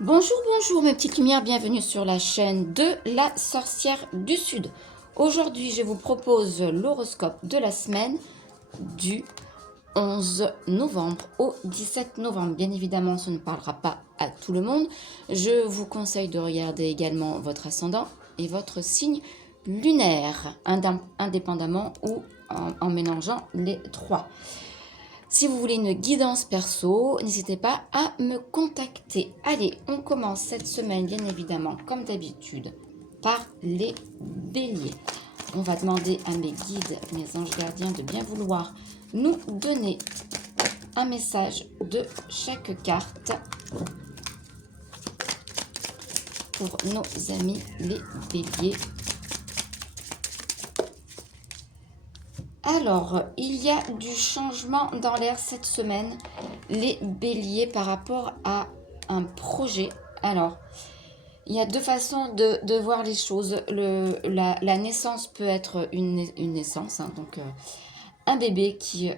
Bonjour, bonjour mes petites lumières, bienvenue sur la chaîne de la sorcière du Sud. Aujourd'hui, je vous propose l'horoscope de la semaine du 11 novembre au 17 novembre. Bien évidemment, ça ne parlera pas à tout le monde. Je vous conseille de regarder également votre ascendant et votre signe lunaire, indépendamment ou en mélangeant les trois. Si vous voulez une guidance perso, n'hésitez pas à me contacter. Allez, on commence cette semaine, bien évidemment, comme d'habitude, par les béliers. On va demander à mes guides, mes anges gardiens, de bien vouloir nous donner un message de chaque carte pour nos amis les béliers. Alors, il y a du changement dans l'air cette semaine, les béliers, par rapport à un projet. Alors, il y a deux façons de voir les choses. La naissance peut être une naissance, hein, donc un bébé qui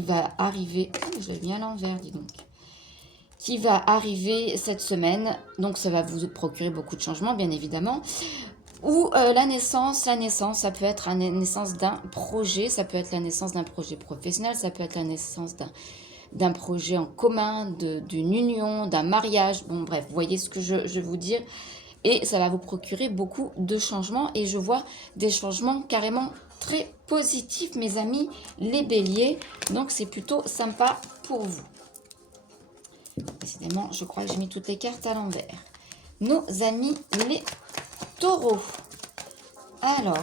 va arriver. Oh, je l'ai mis à l'envers, dis donc. Qui va arriver cette semaine. Donc, ça va vous procurer beaucoup de changements, bien évidemment. Ou la naissance, ça peut être la naissance d'un projet, ça peut être la naissance d'un projet professionnel, ça peut être la naissance d'un projet en commun, d'une union, d'un mariage. Bon, bref, vous voyez ce que je veux vous dire. Et ça va vous procurer beaucoup de changements. Et je vois des changements carrément très positifs, mes amis, les béliers. Donc, c'est plutôt sympa pour vous. Décidément, je crois que j'ai mis toutes les cartes à l'envers. Nos amis, les taureaux. Alors,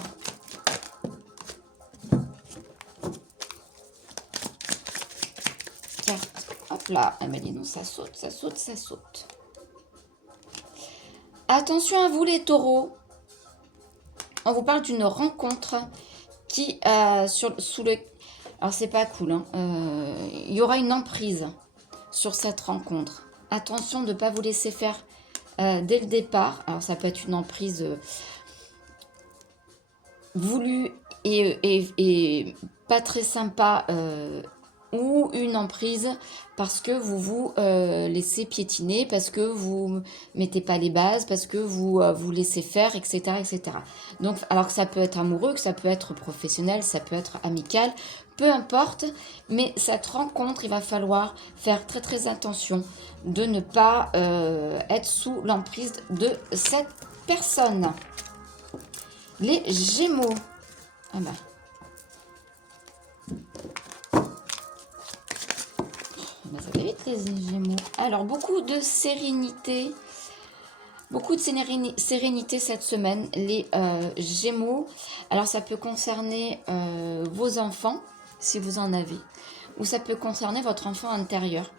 carte, hop là, elle m'a dit non, ça saute, ça saute, ça saute. Attention à vous les taureaux, on vous parle d'une rencontre qui, sous le... Alors c'est pas cool, hein. Il y aura une emprise sur cette rencontre. Attention de ne pas vous laisser faire dès le départ. Alors ça peut être une emprise voulue et pas très sympa, ou une emprise parce que vous vous laissez piétiner, parce que vous mettez pas les bases, parce que vous vous laissez faire, etc., etc. Donc, alors que ça peut être amoureux, que ça peut être professionnel, ça peut être amical, peu importe, mais cette rencontre, il va falloir faire très très attention de ne pas être sous l'emprise de cette personne. Les Gémeaux. Ah bah. Ça va vite les Gémeaux. Alors, beaucoup de sérénité. Beaucoup de sérénité cette semaine, les Gémeaux. Alors, ça peut concerner vos enfants, si vous en avez. Ou ça peut concerner votre enfant intérieur.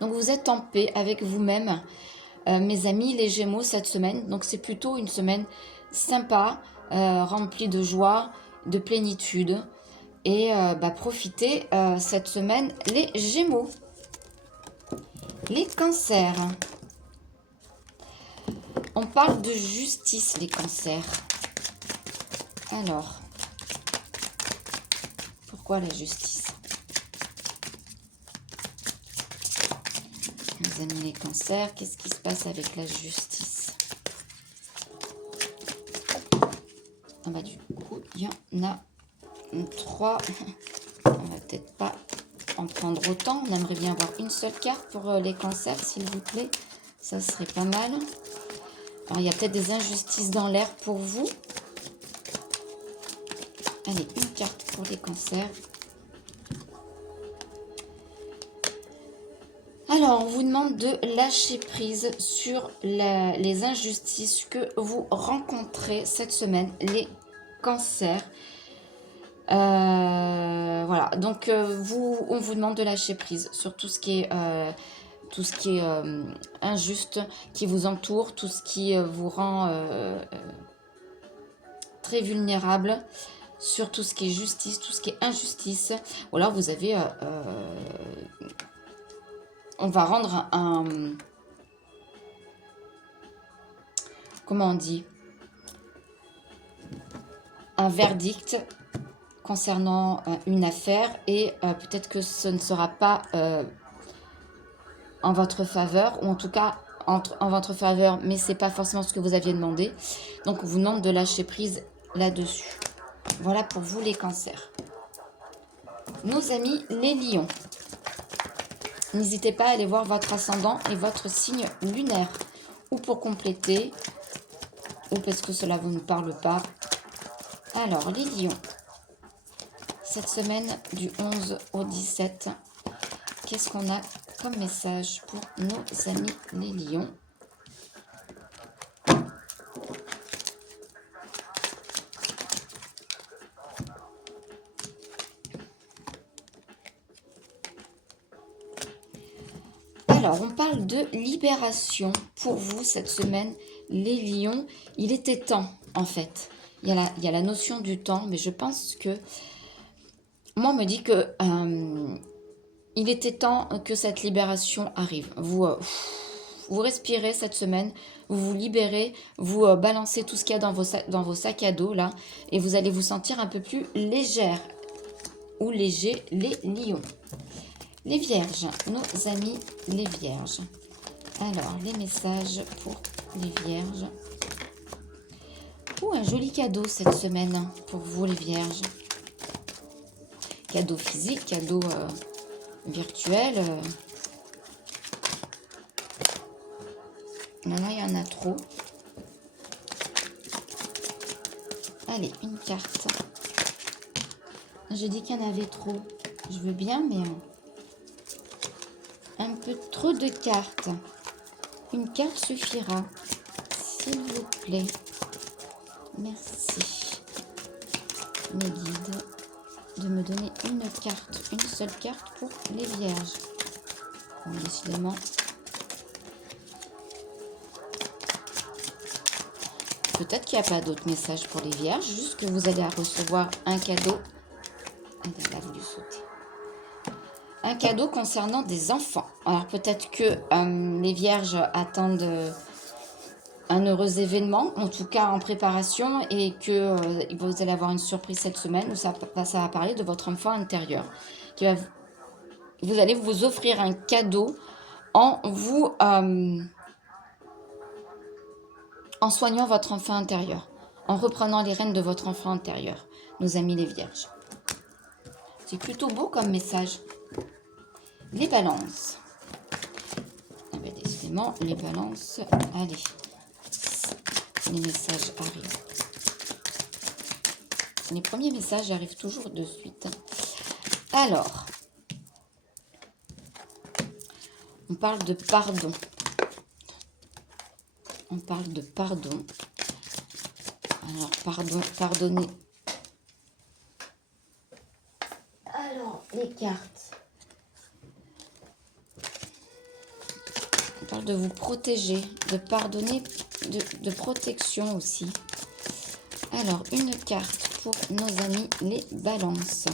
Donc, vous êtes en paix avec vous-même, mes amis, les Gémeaux, cette semaine. Donc, c'est plutôt une semaine sympa, remplie de joie, de plénitude. Et profitez cette semaine, les Gémeaux. Les Cancers. On parle de justice, les Cancers. Alors, pourquoi la justice? Mes amis les Cancers, qu'est-ce qui se passe avec la justice? Ah bah du coup, il y en a 3. On va peut-être pas en prendre autant. On aimerait bien avoir une seule carte pour les Cancers, s'il vous plaît. Ça serait pas mal. Alors, il y a peut-être des injustices dans l'air pour vous. Allez, une carte pour les Cancers. Alors, on vous demande de lâcher prise sur les injustices que vous rencontrez cette semaine, les Cancers. Voilà, donc on vous demande de lâcher prise sur tout ce qui est injuste qui vous entoure, tout ce qui vous rend très vulnérable, sur tout ce qui est justice, tout ce qui est injustice. Ou alors vous avez... on va rendre comment on dit, un verdict concernant une affaire, et peut-être que ce ne sera pas en votre faveur, ou en tout cas en votre faveur, mais c'est pas forcément ce que vous aviez demandé. Donc, on vous demande de lâcher prise là-dessus. Voilà pour vous les cancers. Nos amis les lions. N'hésitez pas à aller voir votre ascendant et votre signe lunaire. Ou pour compléter, ou parce que cela vous ne parle pas. Alors, les lions. Cette semaine du 11 au 17, qu'est-ce qu'on a comme message pour nos amis les lions? Alors, on parle de libération pour vous cette semaine, les lions. Il était temps, en fait. Il y a la notion du temps, mais je pense que... Moi, on me dit que il était temps que cette libération arrive. Vous respirez cette semaine, vous vous libérez, vous balancez tout ce qu'il y a dans vos sacs à dos, là, et vous allez vous sentir un peu plus légère ou léger, les lions. Les vierges, nos amis les vierges. Alors, les messages pour les vierges. Oh, un joli cadeau cette semaine pour vous les vierges. Cadeau physique, cadeau virtuel. Maintenant, il y en a trop. Allez, une carte. Je dis qu'il y en avait trop. Je veux bien, mais... un peu trop de cartes. Une carte suffira. S'il vous plaît. Merci. Mes guides. De me donner une carte. Une seule carte pour les vierges. Bon, décidément. Peut-être qu'il n'y a pas d'autres messages pour les vierges. Juste que vous allez recevoir un cadeau. Elle a voulu sauter. Un cadeau concernant des enfants. Alors peut-être que les vierges attendent un heureux événement, en tout cas en préparation, et que vous allez avoir une surprise cette semaine où ça va parler de votre enfant intérieur. Vous allez vous offrir un cadeau en soignant votre enfant intérieur, en reprenant les rênes de votre enfant intérieur, nos amis les vierges. C'est plutôt beau comme message. Les balances. Ah ben, décidément, les balances. Allez. Les messages arrivent. Les premiers messages arrivent toujours de suite. Alors. On parle de pardon. On parle de pardon. Alors, pardonner. Alors, les cartes. On parle de vous protéger, de pardonner, de protection aussi. Alors, une carte pour nos amis les balances.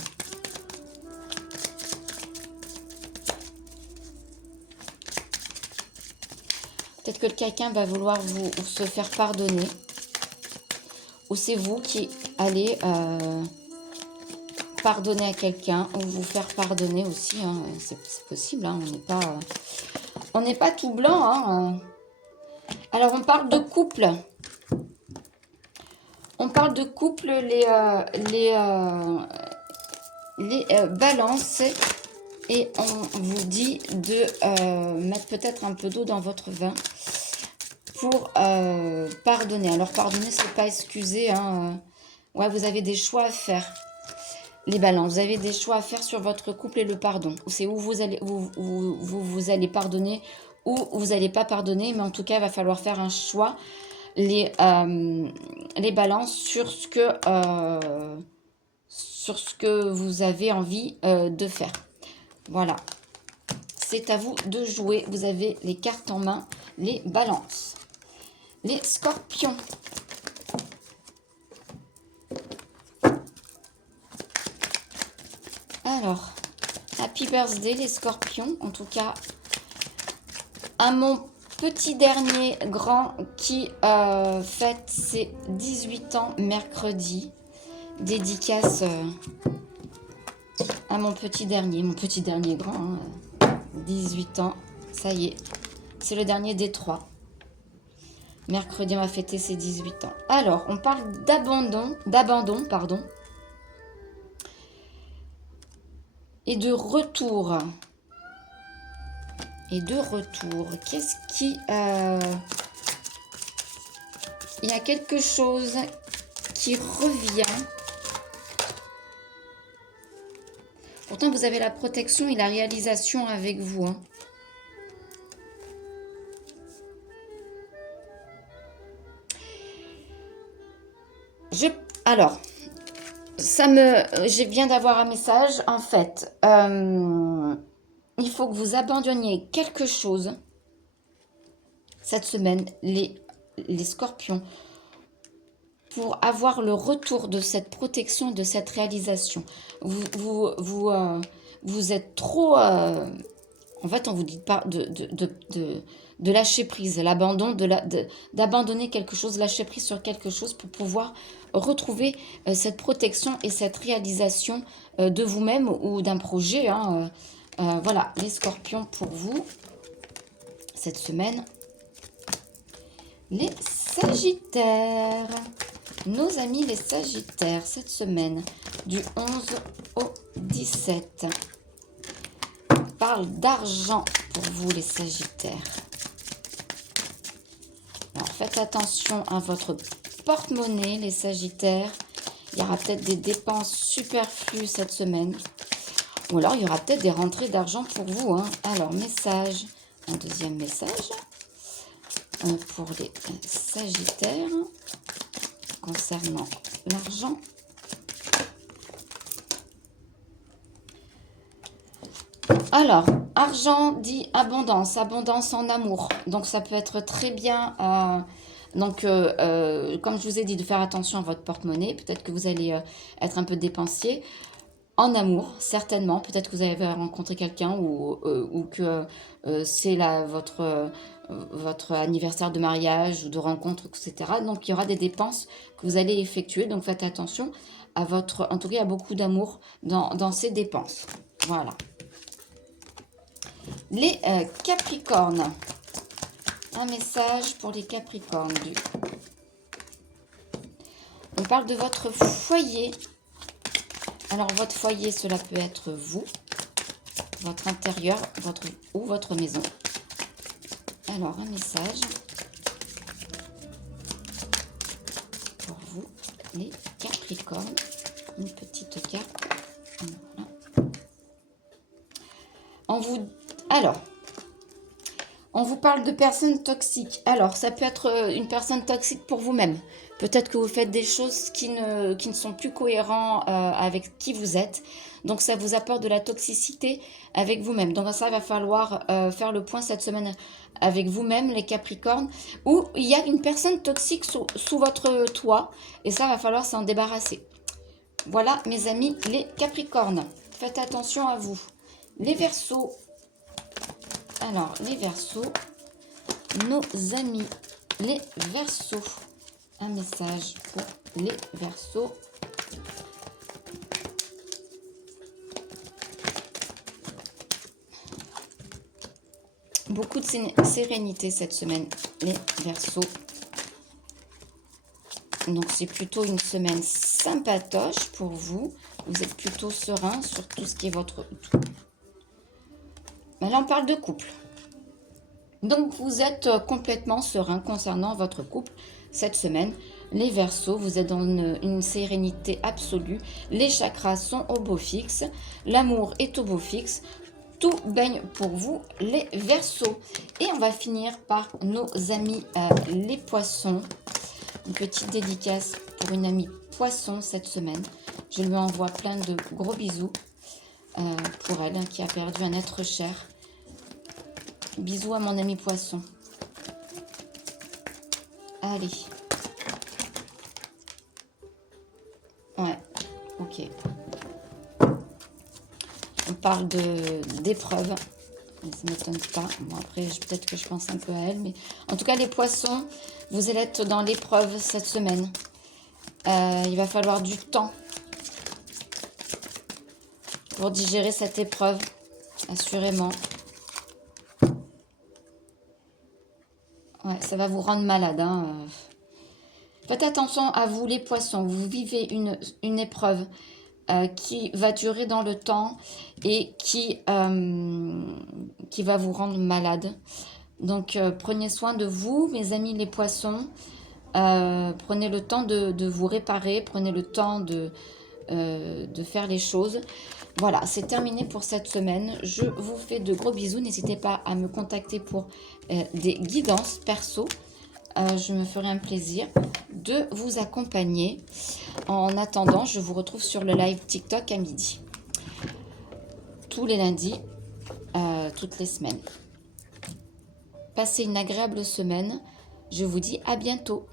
Peut-être que quelqu'un va vouloir se faire pardonner. Ou c'est vous qui allez pardonner à quelqu'un. Ou vous faire pardonner aussi. Hein. C'est possible. Hein. On n'est pas tout blanc. Hein. Alors, on parle de couple. On parle de couple, les balances. Et on vous dit de mettre peut-être un peu d'eau dans votre vin pour pardonner. Alors, pardonner, c'est pas excuser. Hein. Ouais, vous avez des choix à faire. Les balances, vous avez des choix à faire sur votre couple et le pardon. C'est où vous allez pardonner ou vous n'allez pas pardonner. Mais en tout cas, il va falloir faire un choix. Les balances sur ce que vous avez envie de faire. Voilà. C'est à vous de jouer. Vous avez les cartes en main. Les balances. Les scorpions. Alors, happy birthday les scorpions. En tout cas, à mon petit dernier grand qui fête ses 18 ans mercredi. Dédicace à mon petit dernier grand. Hein, 18 ans. ça y est. C'est le dernier des 3. Mercredi, on va fêter ses 18 ans. Alors, on parle d'abandon, pardon. Et de retour. Qu'est-ce qui... Il y a quelque chose qui revient. Pourtant, vous avez la protection et la réalisation avec vous. Hein. Alors, je viens d'avoir un message. En fait, il faut que vous abandonniez quelque chose cette semaine, les scorpions, pour avoir le retour de cette protection et de cette réalisation. Vous êtes trop... en fait, on vous dit pas de lâcher prise, l'abandon, d'abandonner quelque chose, lâcher prise sur quelque chose pour pouvoir retrouver cette protection et cette réalisation de vous-même ou d'un projet. Hein, voilà, les scorpions pour vous, cette semaine. Les sagittaires, nos amis les sagittaires, cette semaine, du 11 au 17. Parle d'argent pour vous les sagittaires. Alors faites attention à votre porte-monnaie les sagittaires. Il y aura peut-être des dépenses superflues cette semaine. Ou alors il y aura peut-être des rentrées d'argent pour vous. Hein. Alors message, un deuxième message pour les sagittaires concernant l'argent. Alors, argent dit abondance, abondance en amour. Donc, ça peut être très bien, comme je vous ai dit, de faire attention à votre porte-monnaie. Peut-être que vous allez être un peu dépensier. En amour, certainement. Peut-être que vous avez rencontré quelqu'un ou que c'est votre anniversaire de mariage ou de rencontre, etc. Donc, il y aura des dépenses que vous allez effectuer. Donc, faites attention à votre... En tout cas, il y a beaucoup d'amour dans ces dépenses. Voilà. Les Capricornes. Un message pour les Capricornes. On parle de votre foyer. Alors, votre foyer, cela peut être vous, votre intérieur, votre maison. Alors, un message pour vous, les Capricornes. Une petite carte. Voilà. On vous parle de personnes toxiques. Alors, ça peut être une personne toxique pour vous-même. Peut-être que vous faites des choses qui ne sont plus cohérentes avec qui vous êtes. Donc, ça vous apporte de la toxicité avec vous-même. Donc, ça, il va falloir faire le point cette semaine avec vous-même, les Capricornes. Ou il y a une personne toxique sous votre toit. Et ça, va falloir s'en débarrasser. Voilà, mes amis, les Capricornes. Faites attention à vous. Les Verseaux. Alors, les Verseaux, nos amis, les Verseaux. Un message pour les Verseaux. Beaucoup de sérénité cette semaine, les Verseaux. Donc, c'est plutôt une semaine sympatoche pour vous. Vous êtes plutôt serein sur tout ce qui est votre... Mais là, on parle de couple. Donc, vous êtes complètement serein concernant votre couple cette semaine. Les Verseaux, vous êtes dans une sérénité absolue. Les chakras sont au beau fixe. L'amour est au beau fixe. Tout baigne pour vous, les Verseaux. Et on va finir par nos amis les Poissons. Une petite dédicace pour une amie Poisson cette semaine. Je lui envoie plein de gros bisous pour elle qui a perdu un être cher. Bisous à mon ami Poisson. Allez. Ouais, ok. On parle d'épreuves. Ça ne m'étonne pas. Bon, après, peut-être que je pense un peu à elle. Mais en tout cas, les Poissons, vous allez être dans l'épreuve cette semaine. Il va falloir du temps pour digérer cette épreuve, assurément. Ouais, ça va vous rendre malade, hein. Faites attention à vous, les poissons. Vous vivez une épreuve qui va durer dans le temps et qui va vous rendre malade. Donc, prenez soin de vous, mes amis les poissons. Prenez le temps de vous réparer. Prenez le temps de faire les choses. Voilà, c'est terminé pour cette semaine. Je vous fais de gros bisous. N'hésitez pas à me contacter pour des guidances perso. Je me ferai un plaisir de vous accompagner. En attendant, je vous retrouve sur le live TikTok à midi. Tous les lundis, toutes les semaines. Passez une agréable semaine. Je vous dis à bientôt.